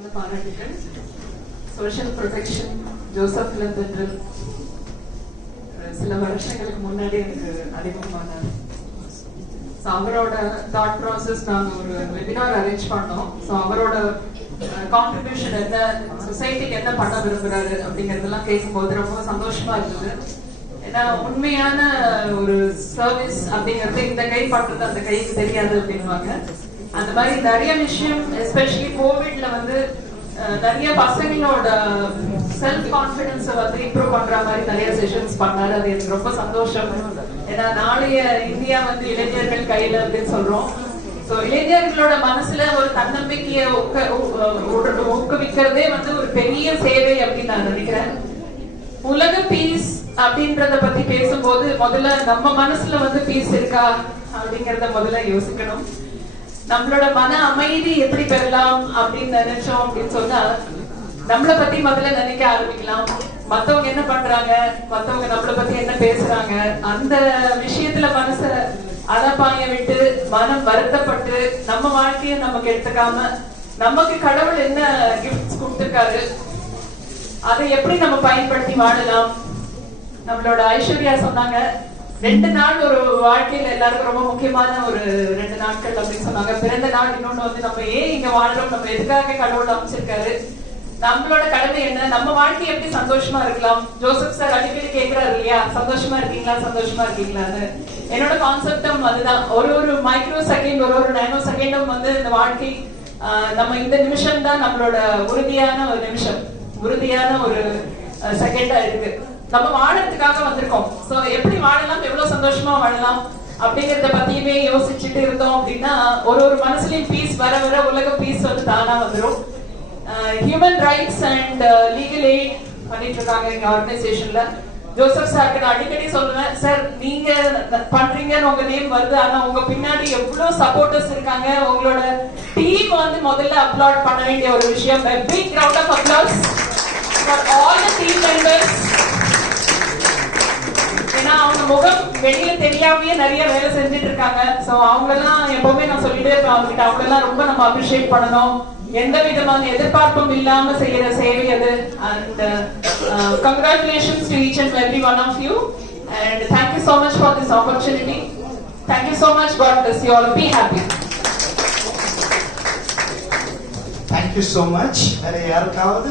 மனமார்ந்த பாராட்டுகள். Social protection Joseph என்று சில வருஷங்களுக்கு முன்னாடி எனக்கு அறிமுகமானார். அவரோட தாட் ப்ராசஸ் நாங்கள் ஒரு வெபினார் அரேஞ்ச் பண்ணோம். ஸோ அவரோட கான்ட்ரிபியூஷன் என்ன, சொசைட்டிக்கு என்ன பண்ண விரும்புறாரு அப்படிங்கறதெல்லாம் கேட்கும்போது ரொம்ப சந்தோஷமா இருந்தது. ஏன்னா உண்மையான ஒரு சர்வீஸ் அப்படிங்கறது இந்த கை பண்றது அந்த கைக்கு தெரியாது அப்படின்வாங்க. அந்த மாதிரி நிறைய விஷயம் எஸ்பெஷலி கோவிட்ல வந்து நிறைய பசங்களோட செல்ஃப் கான்பிடன்ஸ் வந்து இம்ப்ரூவ் பண்ற மாதிரி நிறைய செஷன்ஸ் பண்ணாரு. அது எனக்கு ரொம்ப சந்தோஷம். ஏன்னா நாளைய இந்தியா வந்து இளைஞர்கள் கையில அப்படின்னு சொல்றோம். சோ இளைஞர்களோட மனசுல ஒரு தன்னம்பிக்கையை ஊக்குவிக்கிறதே வந்து ஒரு பெரிய சேவை அப்படின்னு நான் நினைக்கிறேன். உலக பீஸ் அப்படின்றத பத்தி பேசும்போது முதல்ல நம்ம மனசுல வந்து பீஸ் இருக்கா அப்படிங்கறத முதல்ல யோசிக்கணும். நம்மளோட மன அமைதி எப்படி பெறலாம் அப்படின்னு நினைச்சோம் அப்படின்னு சொன்னா நம்மளை பத்தி முதல்ல நினைக்க ஆரம்பிக்கலாம். மத்தவங்க என்ன பண்றாங்க, மத்தவங்க நம்மளை பத்தி என்ன பேசுறாங்க, அந்த விஷயத்துல மனச அலப்பாய விட்டு மனம் வருத்தப்பட்டு நம்ம வாழ்க்கைய நமக்கு எடுத்துக்காம நமக்கு கடவுள் என்ன கிஃப்ட்ஸ் கொடுத்திருக்காரு அதை எப்படி நம்ம பயன்படுத்தி வாழலாம். நம்மளோட ஐஸ்வர்யா சொன்னாங்க 2 நாள் ஒரு வாழ்க்கையில எல்லாருக்கும் ரொம்ப முக்கியமான ஒரு 2 நாட்கள் அப்படின்னு சொன்னாங்க. பிறந்த நாள், இன்னொன்னு வந்து நம்ம ஏன் இங்க வாழ்றோம், நம்ம எதுக்காக கடவுள் அமைச்சிருக்காரு, நம்மளோட கடமை என்ன, நம்ம வாழ்க்கை எப்படி சந்தோஷமா இருக்கலாம். ஜோசப் சார் அடிக்கடி கேட்கிறாரு இல்லையா, சந்தோஷமா இருக்கீங்களா சந்தோஷமா இருக்கீங்களான்னு. என்னோட கான்செப்டும் அதுதான். ஒரு மைக்ரோ செகண்ட், ஒரு நேனோ செகண்டும் வந்து இந்த வாழ்க்கை நம்ம இந்த நிமிஷம் தான் நம்மளோட உறுதியான ஒரு நிமிஷம், உறுதியான ஒரு செகண்டா இருக்கு. நம்ம வாழறதுக்காக வந்திருக்கோம். சோ எப்படி வாழலாம், எவ்வளவு சந்தோஷமா வாழலாம் அப்படிங்கறத பத்தியுமே யோசிச்சுட்டு இருந்தோம் அப்படின்னா ஒரு மனசுலயும் பீஸ் வர வர உலக பீஸ் வந்து தானா வந்துடும். Human rights and legal aid பண்ணிட்டு இருக்காங்க எங்க ஆர்கனைசேஷன்ல. ஜோசப் சாருக்கு நான் அடிக்கடி சொல்லுவேன், சார் நீங்க பண்றீங்கன்னு உங்க நேம் வருது, ஆனா உங்க பின்னாடி எவ்வளவு சப்போர்ட்டர்ஸ் இருக்காங்க. உங்களோட டீம் வந்து முதல்ல அப்லாட் பண்ண வேண்டிய ஒரு விஷயம். Big round of applause for all the team members. ஏன்னா அவங்க முகம் வெளியில தெரியாமயே நிறைய வேலை செஞ்சுட்டு இருக்காங்க. சோ அவங்க எல்லாம் எப்பவுமே நான் சொல்லிட்டே இருப்பேன் அவங்ககிட்ட, அவங்க எல்லாம் ரொம்ப நம்ம அப்ரிஷியேட் பண்ணணும். எந்த விதமான எதிர்பார்ப்பும் இல்லாம செய்யற சேவை அது. And congratulations to each and every one of you, and thank you so much for this opportunity. Thank you so much. God bless you all. Be happy. Thank you so much. வேற யாருக்காவது